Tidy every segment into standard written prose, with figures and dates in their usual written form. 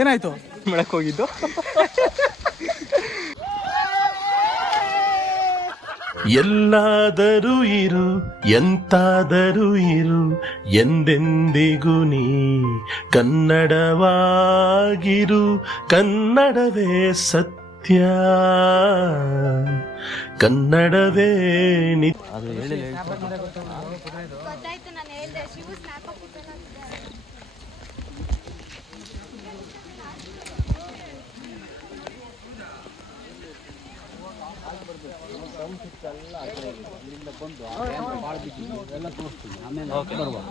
ಏನಾಯ್ತು ಮಾಡಕ್ ಹೋಗಿದ್ದು? ಎಲ್ಲಾದರೂ ಇರು ಎಂತಾದರೂ ಇರು ಎಂದೆಂದಿಗೂ ನೀ ಕನ್ನಡವಾಗಿರು, ಕನ್ನಡವೇ ಸತ್ಯ, ಕನ್ನಡವೇ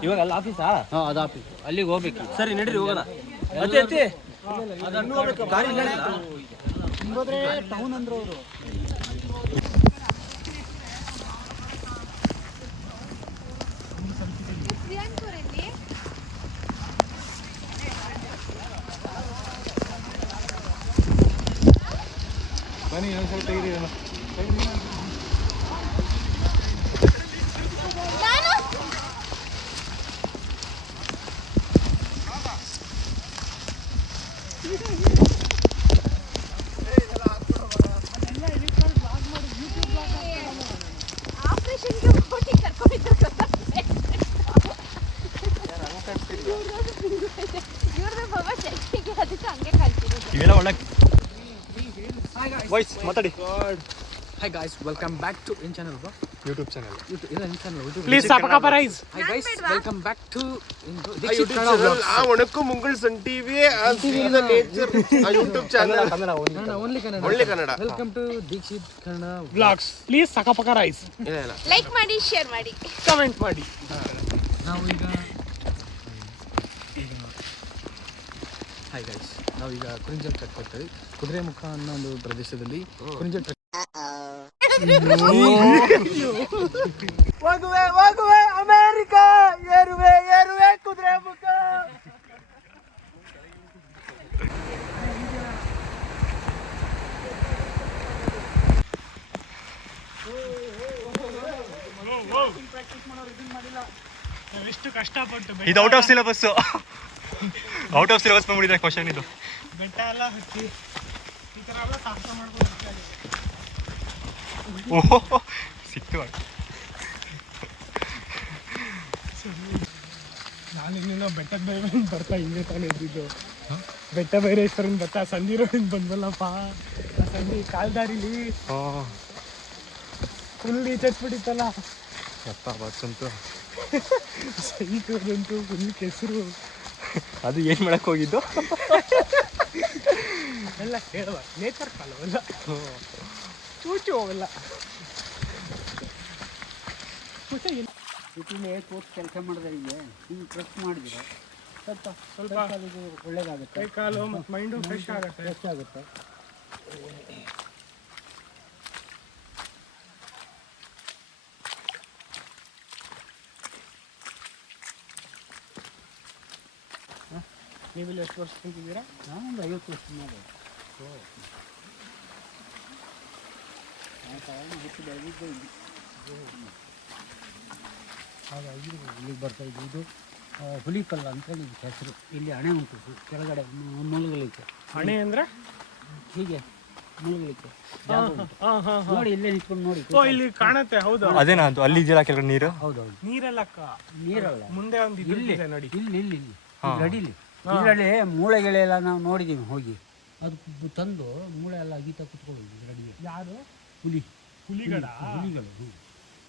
ಇವಾಗ ಅಲ್ಲಿ ಆಫೀಸಾ? ಅದು ಆಫೀಸ್, ಅಲ್ಲಿಗೆ ಹೋಗ್ಬೇಕು. ಸರಿ ನಡೀರಿ ಹೋಗೋಣ. ಟೌನ್ ಅಂದ್ರು ಅವರು. ಬನ್ನಿ ಸ್ವಲ್ಪ ತೆಗೀರಿ. ಇವೆಲ್ಲ ಒಳ್ಳೆ ವಾಯ್ಸ್ ಮಾತಾಡಿ. Hi guys, welcome back to in channel bro. YouTube channel. Please subscribe. Hi guys, Welcome back to YouTube channel. ವಣಕ್ಕಂ ಮುಂಗುಳ್ Sun TV the nature YouTube channel. only Kannada. Only Kannada. Welcome to Dikshit Kannada vlogs. Please subscribe. like ಮಾಡಿ share ಮಾಡಿ Comment ಮಾಡಿ. ನಾವು ಈಗ hi guys, ನಾವೀಗ ಕುರಿಂಜಲ್ trek ಹೋಗ್ತೀವಿ. ಕುದುರೆಮುಖ ಅನ್ನೋ ಒಂದು ಪ್ರದೇಶದಲ್ಲಿ ಕುರಿಂಜಲ್ ಟ್ರೆಕ್. ಹೋಗುವೆ ಅಮೆರಿಕಾ, ಏರುವೆ ಕುದುರೆಮುಖ. ಎಷ್ಟು ಕಷ್ಟಪಟ್ಟು ಇದು ಔಟ್ ಆಫ್ ಸಿಲೆಬಸ್ ಬಂದ್ಬಿಟ್ಟಿದೆ ಕ್ವಶನ್. ಇದು ಬೆಟ್ಟ ಎಲ್ಲ ಹಚ್ಚಿ ಈ ಥರ ಎಲ್ಲ ಸಾಹಸ ಮಾಡ್ಬೋದು. ಓಹೋ ಸಿಕ್ತು. ನಾನು ಇನ್ನೂ ಬೆಟ್ಟದ ಬೈರೇಶ್ವರನ್ ಬರ್ತಾ ಹಿಂಗೆ ತಾನೇ ಇದ್ದಿದ್ದು. ಬೆಟ್ಟ ಬೈರೇಶ್ವರನ್ ಬರ್ತಾ ಸಂಧಿ ರೋಡಿಂದ ಬಂದ್ವಲ್ಲಪ್ಪ. ಸಂಧಿ ಕಾಲ್ದಾರಿಲಿ ಫುಲ್ ಈಚಟ್ಬಿಟ್ಟಿತ್ತಲ್ಲ. ಸೈಕದಂತೂ ಫುಲ್ ಕೆಸರು. ಅದು ಏನು ಮಾಡಕ್ಕೆ ಹೋಗಿದ್ದು? ಎಲ್ಲ ಹೇಳುವ ನೇಚರ್ ಕಾಲವಲ್ಲ, ಚೂಚು ಹೋಗಲ್ಲ. ಸಿಟಿಲಿ ಕೂತು ಕೆಲಸ ಮಾಡಿದ್ರೆ ಹಿಂಗೆ ಟ್ರೆಕ್ ಮಾಡಿದ್ರೆ ಸ್ವಲ್ಪ ಒಳ್ಳೇದಾಗುತ್ತೆ. ಕೈ ಕಾಲು ಮತ್ತು ಮೈಂಡು ಫ್ರೆಶ್ ಆಗುತ್ತೆ. ನೀವಿಲ್ಲಿ ಎಷ್ಟು ವರ್ಷ ತಿಂತಿದ್ದೀರಾ? ನಾನೊಂದು 50 ವರ್ಷ ಮಾಡಿ ಹುಟ್ಟು ಬೆಳೆದಿದ್ದು ಹಾಗಾಗಿ ಇಲ್ಲಿಗೆ ಬರ್ತಾಯಿದ್ವಿ. ಇದು ಹುಲಿಕಲ್ಲ ಅಂತೇಳಿ ಹೆಸರು. ಇಲ್ಲಿ ಹಣೆ ಉಂಟು ಕೆಳಗಡೆ ಮೂಲಗಳಿಕೆ. ಹಣೆ ಅಂದರೆ ಹೀಗೆ ಮೂಲಗಳಿಕೆ ನೋಡಿ, ಇಲ್ಲೇ ನಿಂತ್ಕೊಂಡು ನೋಡಿ. ಇಲ್ಲಿ ಕಾಣುತ್ತೆ. ಹೌದು, ಅದೇನಾ ಅದು ಅಲ್ಲಿ ಇದೆಯಲ್ಲ ಕೆಳಗಡೆ ನೀರು? ಹೌದೌದು, ನೀರಲ್ಲ ಮುಂದೆ ಒಂದು ಇಲ್ಲಿ ನೋಡಿ. ಇಲ್ಲಿ ಗಡಿಲಿ ಇದರಲ್ಲಿ ಮೂಳೆಗಳೆಲ್ಲ ನಾವು ನೋಡಿದ್ದೀವಿ ಹೋಗಿ. ಅದು ತಂದು ಮೂಳೆ ಎಲ್ಲ ಅಗೀತಾ ಕುತ್ಕೊಳ್ಳೋದು ಗಡಿಗೆ. ಯಾರು? ಹುಲಿಗಳು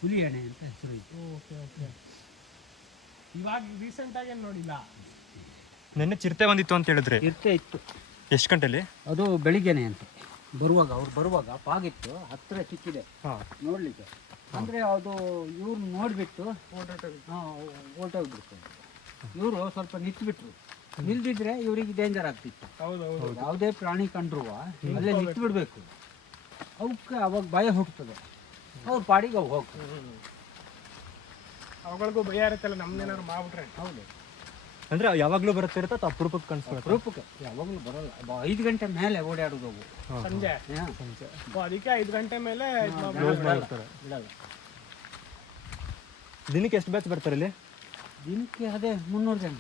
ಹುಲಿ ಎಣೆ ಅಂತ ಹೆಸರು ಇತ್ತು. ಓಕೆ. ಇವಾಗ ರೀಸೆಂಟ್ ಆಗಿ ನೋಡಿಲ್ಲ. ನೆನ್ನೆ ಚಿರತೆ ಬಂದಿತ್ತು ಅಂತ ಹೇಳಿದ್ರೆ. ಚಿರತೆ ಇತ್ತು. ಎಷ್ಟು ಗಂಟೆಲಿ? ಅದು ಬೆಳಿಗ್ಗೆನೆ ಅಂತ ಅವ್ರು ಬರುವಾಗ ಪಾಗಿತ್ತು, ಹತ್ತಿರ ಸಿಕ್ಕಿದೆ ನೋಡ್ಲಿಕ್ಕೆ. ಅಂದರೆ ಅದು ಇವ್ರು ನೋಡಿಬಿಟ್ಟು ಓಟೋಗ್ಬಿಡ್ತು. ಇವರು ಸ್ವಲ್ಪ ನಿಂತ್ಬಿಟ್ರು. ನಿಲ್ದಿದ್ರೆ ಇವರಿಗೆ ಡೇಂಜರ್ ಆಗ್ತಿತ್ತು. ಯಾವುದೇ ಪ್ರಾಣಿ ಕಂಡ್ರು ಅಲ್ಲೇ ನಿಂತು ಬಿಡಬೇಕು. ಅವಕ್ಕೆ ಅವಾಗ ಭಯ ಹುಟ್ಟುತ್ತದೆ. ಅವ್ರ ಪಾಡಿಗೆ ಅವು ಹೋಗ್ತದೆ. ಅವುಗಳಿಗೂ ಭಯ ಇರುತ್ತಲ್ಲ, ನಮ್ದೇನಾದ್ರು ಮಾಡ್ಬಿಟ್ರೆ. ಹೌದು, ಅಂದರೆ ಯಾವಾಗಲೂ ಬರುತ್ತೆ ಇರುತ್ತೆ, ಅಪರೂಪಕ್ಕೆ ಕಾಣಿಸ್ತಾರೆ. ಅಪರೂಪಕ್ಕೆ ಯಾವಾಗಲೂ ಬರೋಲ್ಲ. 5 ಗಂಟೆ ಮೇಲೆ ಓಡಾಡೋದು ಅವು ಸಂಜೆ. ಅದಕ್ಕೆ 5 ಗಂಟೆ ಮೇಲೆ ಬಿಡಲ್ಲ. ದಿನಕ್ಕೆ ಎಷ್ಟು ಬ್ಯಾಚ್ ಬರ್ತಾರೆ ಇಲ್ಲಿ? ದಿನಕ್ಕೆ ಅದೇ 300 ಜನ.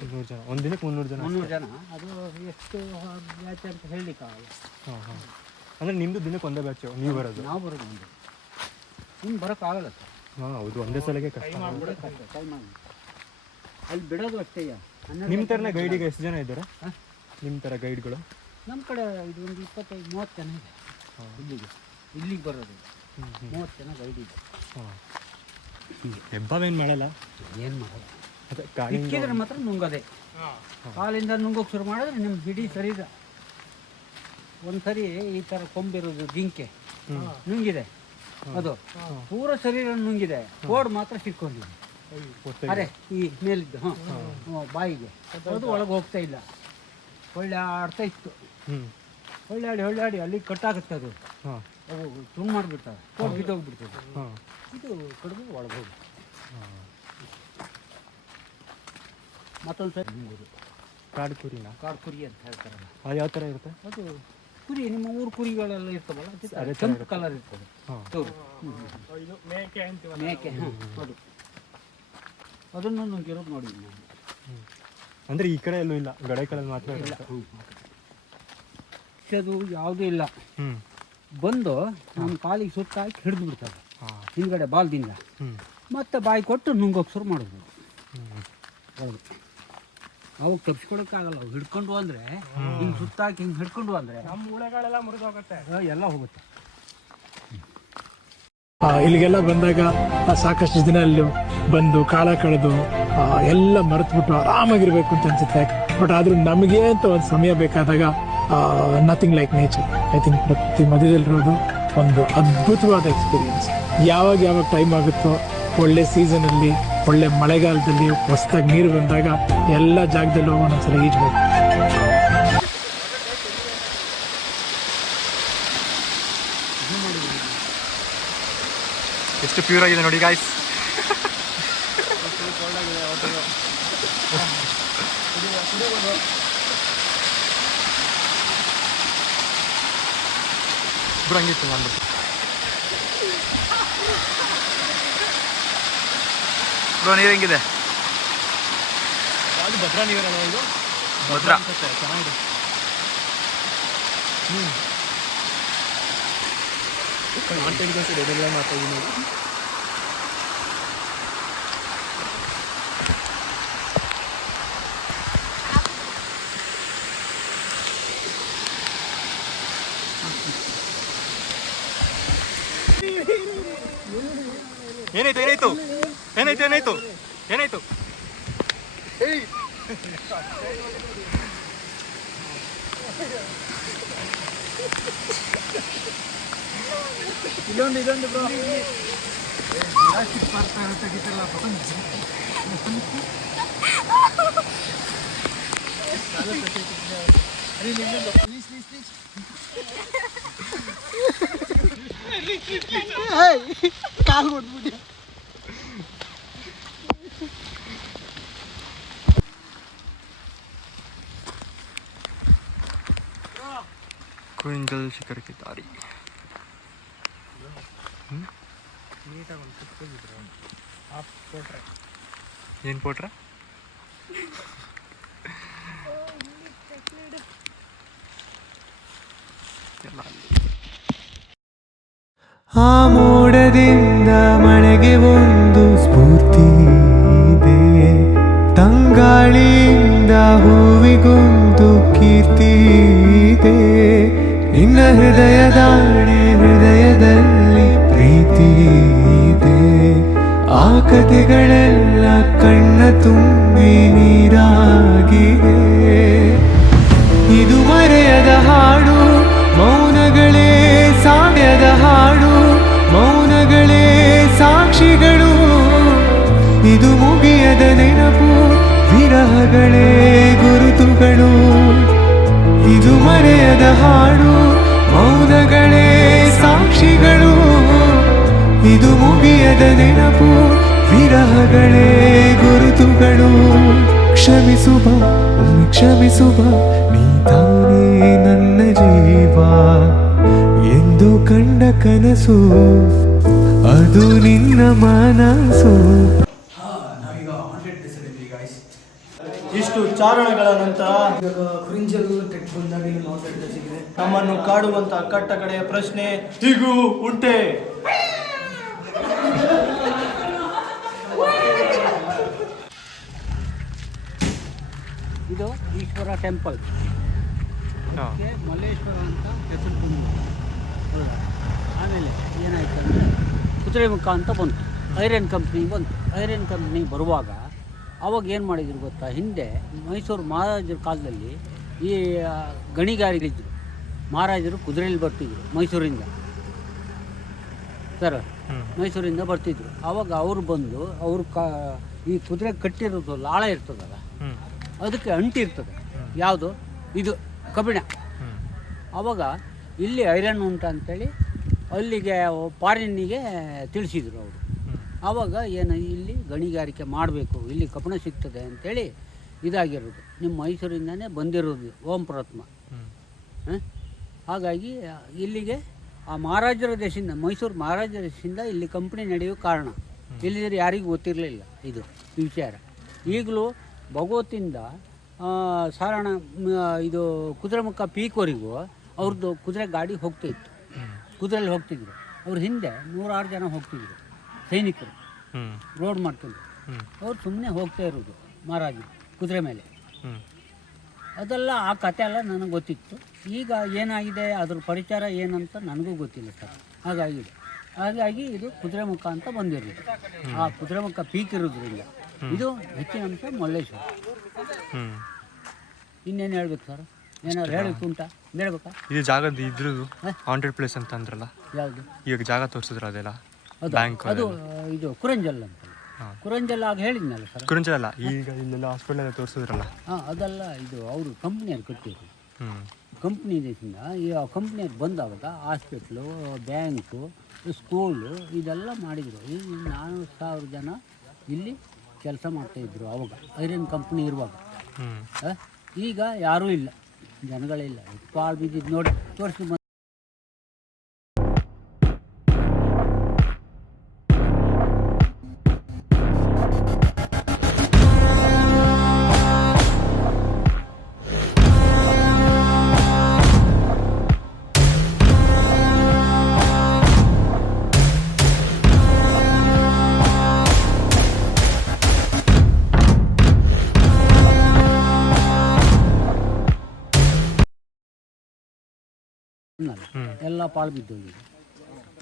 200 ಜನ ಒಂದು ದಿನಕ್ಕೆ 300 ಜನ 300 ಜನ. ಅದು ಎಷ್ಟು ಬ್ಯಾಚ್ ಅಂತ ಹೇಳಲಿಕ್ಕಾಗಲ್ಲ. ಹಾಂ ಅಂದರೆ ನಿಮ್ಮದು ದಿನಕ್ಕೆ ಒಂದೇ ಬ್ಯಾಚು ನೀವು ಬರೋದು? ನಾವು ಬರೋದು ಒಂದು. ಇನ್ನು ಬರೋಕ್ಕಾಗಲ್ಲ ಸರ್. ಹಾಂ ಹೌದು, ಒಂದೇ ಸಲಕ್ಕೆ ಕಷ್ಟ. ಟೈಮ್ ಅಲ್ಲಿ ಬಿಡೋದು ಅಷ್ಟೇ. ನಿಮ್ಮ ಥರನೇ ಗೈಡಿಗೆ ಎಷ್ಟು ಜನ ಇದ್ದಾರೆ? ನಿಮ್ಮ ಥರ ಗೈಡ್ಗಳು ನಮ್ಮ ಕಡೆ ಇದು ಒಂದು 25-30 ಜನ ಇದೆ. ಇಲ್ಲಿಗೆ ಬರೋದು 30 ಜನ ಗೈಡ್ ಇದೆ. ಹಾಂ, ಹೆಬ್ಬಾವೇನು ಮಾಡಲ್ಲ? ಏನು ಮಾಡಲ್ಲ. ಅದೇ ಸಿಕ್ಕಿದ್ರೆ ಮಾತ್ರ ನುಂಗೋದೆ. ಕಾಲಿಂದ ನುಂಗೋಕೆ ಶುರು ಮಾಡಿದ್ರೆ ನಿಮ್ಮ ಹಿಡಿ ಸರಿ ಇದೆ. ಒಂದು ಸರಿ ಈ ಥರ ಕೊಂಬಿರೋದು ಜಿಂಕೆ ನುಂಗಿದೆ, ಅದು ಪೂರ ಶರೀರ ನುಂಗಿದೆ, ಕೋಡ್ ಮಾತ್ರ ಸಿಕ್ಕೊಂಡಿದೆ. ಅರೆ ಈ ಮೇಲಿದ್ದು ಬಾಯಿಗೆ ಅದು ಒಳಗೆ ಹೋಗ್ತಾ ಇಲ್ಲ. ಒಳ್ಳೆ ಆಡ್ತಾ ಇತ್ತು, ಹೊಳ್ಳೆ ಆಡಿ ಅಲ್ಲಿ ಕಟ್ಟಾಗುತ್ತೆ. ಅದು ಅವು ತುಂಡು ಮಾಡಿಬಿಡ್ತವೆ, ಕೋಡ್ ಬಿದ್ದೋಗ್ಬಿಡ್ತದೆ. ಇದು ಕಡಿದು ಒಳಗೆ ಹೋಗಿ ಮತ್ತೊಂದು ಸರಿ ಕಾಡು ಕುರಿನಾ? ಕಾಡು ಕುರಿ ಅಂತ ಹೇಳ್ತಾರಲ್ಲ, ಅದು ಯಾವ ಥರ ಇರುತ್ತೆ? ಅದು ಕುರಿ ನಿಮ್ಮ ಊರು ಕುರಿಗಳೆಲ್ಲ ಇರ್ತವಲ್ಲ, ಕೆಂಪು ಕಲರ್ ಇರ್ತದೆ ಚೂರು. ಮೇಕೆ ಅಂತೀವಲ್ಲ, ಮೇಕೆ ಅದು ಅದನ್ನು ನುಂಗಿರೋದು ನೋಡಿ ನಾನು. ಅಂದರೆ ಈ ಕಡೆ ಎಲ್ಲೂ ಇಲ್ಲ, ಗಡೆ ಕಡೆ ಮಾತ್ರ ಇಲ್ಲ, ಇರುತ್ತೆ. ಅದು ಯಾವುದೂ ಇಲ್ಲ. ಬಂದು ನಮ್ಮ ಕಾಲಿಗೆ ಸುತ್ತ ಹಾಕಿ ಹಿಡಿದು ಬಿಡ್ತವೆ ಹಿಂದ್ಗಡೆ ಬಾಲ್ದಿಂದ. ಮತ್ತೆ ಬಾಯಿ ಕೊಟ್ಟು ನುಂಗೋಕೆ ಶುರು ಮಾಡೋದು. ಹೌದು, ಅವು ತಪ್ಪಿಸ್ಕೊಳಕ್ಕಾಗಲ್ಲ. ಅವು ಹಿಡ್ಕೊಂಡು ಅಂದರೆ ಹಿಂಗೆ ಸುತ್ತಾಕಿ ಹಿಂಗೆ ಹಿಡ್ಕೊಂಡು ಅಂದರೆ ನಮ್ಮ ಮೂಳೆಗಳೆಲ್ಲ ಮುರಿದು ಹೋಗುತ್ತೆ, ಎಲ್ಲ ಹೋಗುತ್ತೆ. ಇಲ್ಲಿಗೆಲ್ಲ ಬಂದಾಗ ಸಾಕಷ್ಟು ದಿನ ಅಲ್ಲಿ ಬಂದು ಕಾಲ ಕಳೆದು ಎಲ್ಲ ಮರೆತುಬಿಟ್ಟು ಆರಾಮಾಗಿರ್ಬೇಕು ಅಂತ ಅನ್ಸುತ್ತೆ. ಬಟ್ ಆದ್ರೂ ನಮಗೆ ಅಂತ ಒಂದು ಸಮಯ ಬೇಕಾದಾಗ nothing like nature. I think ಪ್ರಕೃತಿ ಮಧ್ಯದಲ್ಲಿರೋದು ಒಂದು ಅದ್ಭುತವಾದ ಎಕ್ಸ್ಪೀರಿಯನ್ಸ್. ಯಾವಾಗ ಟೈಮ್ ಆಗುತ್ತೋ, ಒಳ್ಳೆ ಸೀಸನಲ್ಲಿ, ಒಳ್ಳೆ ಮಳೆಗಾಲದಲ್ಲಿ ಹೊಸದಾಗಿ ನೀರು ಬಂದಾಗ ಎಲ್ಲ ಜಾಗದಲ್ಲೂ ಒಂದೊಂದ್ಸಲ ಈಜ್ಬೇಕು. ಎಷ್ಟು ಪ್ಯೂರ್ ಆಗಿದೆ ನೋಡಿ ಗಾಯ್ಸ್. ಹಂಗಿತ್ತು ನಂದು. ನೀರು ಹೆಂಗಿದೆ? ಅದು ಭದ್ರಾ ನೀರಲ್ಲ, ಇದು ಭದ್ರಾ ಚೆನ್ನಾಗಿದೆ. ಕಾಂಟೆಂಟ್ಗೋಸ್ಕರ ಇದೆಲ್ಲ ಮಾತಾಡಿ ನೋಡಿ. ಏನಾಯ್ತು ಏನಾಯ್ತು ಏನಾಯ್ತು ಏನಾಯ್ತು ಏನಾಯ್ತು? ಇದೊಂದು ಬ್ರೋ ಕಾಲು ಕೊಟ್ಬಿಟ್ಟು ಕುಂಜಲ್ ಶಿಖರ ಕಿ ದಾರಿ. ಏನು ಪೋಟ್ರೆ? ಆ ಮೋಡದಿಂದ ಮಳೆಗೆ ಒಂದು ಸ್ಫೂರ್ತಿ ಇದೆ, ತಂಗಾಳಿಯಿಂದ ಹೂವಿಗೊಂದು ಕೀರ್ತಿ ಇದೆ. ನಿನ್ನ ಹೃದಯದಲ್ಲಿ ಪ್ರೀತಿ ಇದೆ. ಆ ಕಥೆಗಳೆಲ್ಲ ಕಣ್ಣ ತುಂಬಿ ನೀರಾಗಿದೆ. ಇದು ಮರೆಯದ ಹಾಡು, ಮೌನಗಳೇ ಸಾಯದ ಹಾಡು, ಮೌನಗಳೇ ಸಾಕ್ಷಿಗಳು. ಇದು ಮುಗಿಯದ ನೆನಪು, ವಿರಹಗಳೇ ಗುರುತುಗಳು. ಇದು ಮರೆಯದ ಹಾಡು, ಮೌನಗಳೇ ಸಾಕ್ಷಿಗಳು. ಇದು ಮುಗಿಯದ ನೆನಪು, ವಿರಹಗಳೇ ಗುರುತುಗಳು. ಕ್ಷಮಿಸುವ ಕ್ಷಮಿಸುವ, ನೀ ತಾನೇ ನನ್ನ ಜೀವ ಎಂದು ಕಂಡ ಕನಸು, ಅದು ನಿನ್ನ ಮನಸ್ಸು. ನಾವೀಗ 100 ಡೇಸ್ ಗಾಯ್ಸ್. ವಿಚಾರಣೆಗಳ ನಂತರ ಕ್ರಿಂಜಲ್ ತೆಗೆದು ಬಂದಾಗ ಮಾತಾಡ್ತಾ ಸಿಗಿದೆ. ನಮ್ಮನ್ನು ಕಾಡುವಂತ ಕಟ್ಟ ಕಡೆಯ ಪ್ರಶ್ನೆ ಹೀಗೂ ಉಂಟೆ. ಇದು ಈಶ್ವರ ಟೆಂಪಲ್, ಮಲ್ಲೇಶ್ವರ ಅಂತ ಹೆಸರು ಬಂದು. ಹೌದಾ? ಆಮೇಲೆ ಏನಾಯ್ತು ಅಂದರೆ ಕುದುರೆಮುಖ ಅಂತ ಬಂತು, ಐರನ್ ಕಂಪ್ನಿ ಬಂತು. ಐರನ್ ಕಂಪ್ನಿ ಬರುವಾಗ ಅವಾಗ ಏನು ಮಾಡಿದ್ರು ಗೊತ್ತಾ, ಹಿಂದೆ ಮೈಸೂರು ಮಹಾರಾಜರ ಕಾಲದಲ್ಲಿ ಈ ಗಣಿಗಾರಿಗಳಿದ್ದರು. ಮಹಾರಾಜರು ಕುದುರೆಯಲ್ಲಿ ಬರ್ತಿದ್ರು ಮೈಸೂರಿಂದ, ಸರ್ ಮೈಸೂರಿಂದ ಬರ್ತಿದ್ರು. ಆವಾಗ ಅವರು ಬಂದು ಅವರು ಈ ಕುದುರೆ ಕಟ್ಟಿರೋದು ಲಾಳ ಇರ್ತದಲ್ಲ, ಅದಕ್ಕೆ ಅಂಟಿರ್ತದೆ. ಯಾವುದು ಇದು ಕಬ್ಬಿಣ. ಆವಾಗ ಇಲ್ಲಿ ಐರನ್ ಉಂಟು ಅಂತೇಳಿ ಅಲ್ಲಿಗೆ ಫಾರಿನ್ನಿಗೆ ತಿಳಿಸಿದರು ಅವರು. ಆವಾಗ ಏನು ಇಲ್ಲಿ ಗಣಿಗಾರಿಕೆ ಮಾಡಬೇಕು, ಇಲ್ಲಿ ಕಬ್ಬಿಣ ಸಿಗ್ತದೆ ಅಂಥೇಳಿ ಇದಾಗಿರೋದು. ನಿಮ್ಮ ಮೈಸೂರಿಂದನೇ ಬಂದಿರೋದು ಓಂ ಪ್ರಥಮ. ಹಾಗಾಗಿ ಇಲ್ಲಿಗೆ ಆ ಮಹಾರಾಜರ ದೇಶದಿಂದ, ಮೈಸೂರು ಮಹಾರಾಜರ ದೇಶದಿಂದ ಇಲ್ಲಿ ಕಂಪ್ನಿ ನಡೆಯೋ ಕಾರಣ. ಇಲ್ಲಿದ್ರೆ ಯಾರಿಗೂ ಗೊತ್ತಿರಲಿಲ್ಲ ಇದು ವಿಚಾರ. ಈಗಲೂ ಭಗವತಿಂದ ಸಾರಣ ಇದು ಕುದುರೆಮುಖ ಪೀಕ್ವರೆಗೂ ಅವ್ರದ್ದು ಕುದುರೆ ಗಾಡಿ ಹೋಗ್ತಾಯಿತ್ತು, ಕುದುರೆಯಲ್ಲಿ ಹೋಗ್ತಿದ್ರು. ಅವ್ರ ಹಿಂದೆ 106 ಜನ ಹೋಗ್ತಿದ್ರು ಸೈನಿಕರು, ರೋಡ್ ಮಾಡ್ಕೊಂಡು. ಅವ್ರು ಸುಮ್ಮನೆ ಹೋಗ್ತಾ ಇರೋದು ಮಹಾರಾಜರು ಕುದುರೆ ಮೇಲೆ. ಅದೆಲ್ಲ ಆ ಕತೆ ಎಲ್ಲ ನನಗೆ ಗೊತ್ತಿತ್ತು. ಈಗ ಏನಾಗಿದೆ ಅದ್ರ ಪರಿಚಾರ ಏನಂತ ನನಗೂ ಗೊತ್ತಿಲ್ಲ ಸರ್. ಹಾಗಾಗಿ ಇದು ಕುದುರೆಮುಖ ಅಂತ ಬಂದಿರೋದು. ಆ ಕುದುರೆಮುಖ ಪೀಕ್ ಇರೋದ್ರಿಂದ ಇದು ಹೆಚ್ಚಿನ ಅಂಶ ಮಲ್ಲೇಶ್ವರ. ಇನ್ನೇನು ಹೇಳ್ಬೇಕು ಸರ್? ಏನಾದ್ರು ಹೇಳಬೇಕು ಉಂಟಾ? ಹೇಳ್ಬೇಕಾ? ಇದು ಜಾಗದ ಇದ್ರದ್ದು ಹಾಂಟೆಡ್ ಪ್ಲೇಸ್ ಅಂತ ಅಂದ್ರಲ್ಲ, ಯಾವುದು? ಈಗ ಜಾಗ ತೋರಿಸಿದ್ರ ಅದೆಲ್ಲ ಅದು ಇದು ಕುರಂಜಲ್ ಅಂತ. ಕುರಂಜಲ್ ಆಗ ಹೇಳಿದ್ನಲ್ಲ ಸರ್. ಕುರಂಜಲ್ ಅಲ್ಲ, ಈಗ ಇಲ್ಲೆಲ್ಲ ಹಾಸ್ಪಿಟಲ್ ಎಲ್ಲ ತೋರಿಸಿದ್ರಲ್ಲ. ಅದೆಲ್ಲ ಇದು ಅವರು ಕಂಪ್ನಿಯವ್ರು ಕಟ್ಟಿದ್ರು. ಕಂಪ್ನಿ ದೇಶದಿಂದ ಈ ಕಂಪ್ನಿಯವ್ರು ಬಂದಾವಾಗ ಹಾಸ್ಪಿಟ್ಲು, ಬ್ಯಾಂಕು, ಸ್ಕೂಲು ಇದೆಲ್ಲ ಮಾಡಿದರು. ಈ 4,000 ಜನ ಇಲ್ಲಿ ಕೆಲಸ ಮಾಡ್ತಾಯಿದ್ರು ಅವಾಗ ಐರನ್ ಕಂಪ್ನಿ ಇರುವಾಗ. ಈಗ ಯಾರೂ ಇಲ್ಲ, ಜನಗಳಿಲ್ಲ. ಪಾಳು ಬಿದ್ದಿದ್ದು ನೋಡಿ ತೋರಿಸಿ ಬಂದು ಎಲ್ಲ ಪಾಳು ಬಿದ್ದೋಗಿದೆ.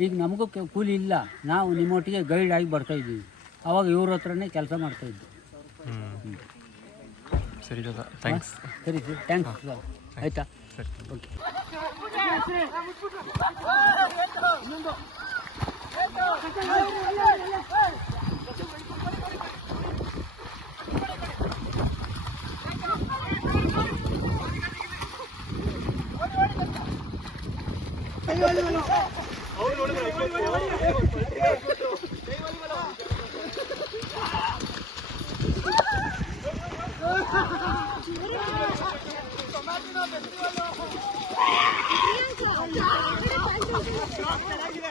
ಈಗ ನಮಗೂ ಕೂಲಿ ಇಲ್ಲ, ನಾವು ನಿಮ್ಮೊಟ್ಟಿಗೆ ಗೈಡ್ ಆಗಿ ಬರ್ತಾಯಿದ್ದೀವಿ. ಅವಾಗ ಇವ್ರ ಹತ್ರನೇ ಕೆಲಸ ಮಾಡ್ತಾಯಿದ್ವಿ. ಸರಿ ಥ್ಯಾಂಕ್ಸ್. ಸರಿ ಸರ್, ಥ್ಯಾಂಕ್ಸ್ ಸರ್. ಆಯಿತಾ? ಓಕೆ. Thank you.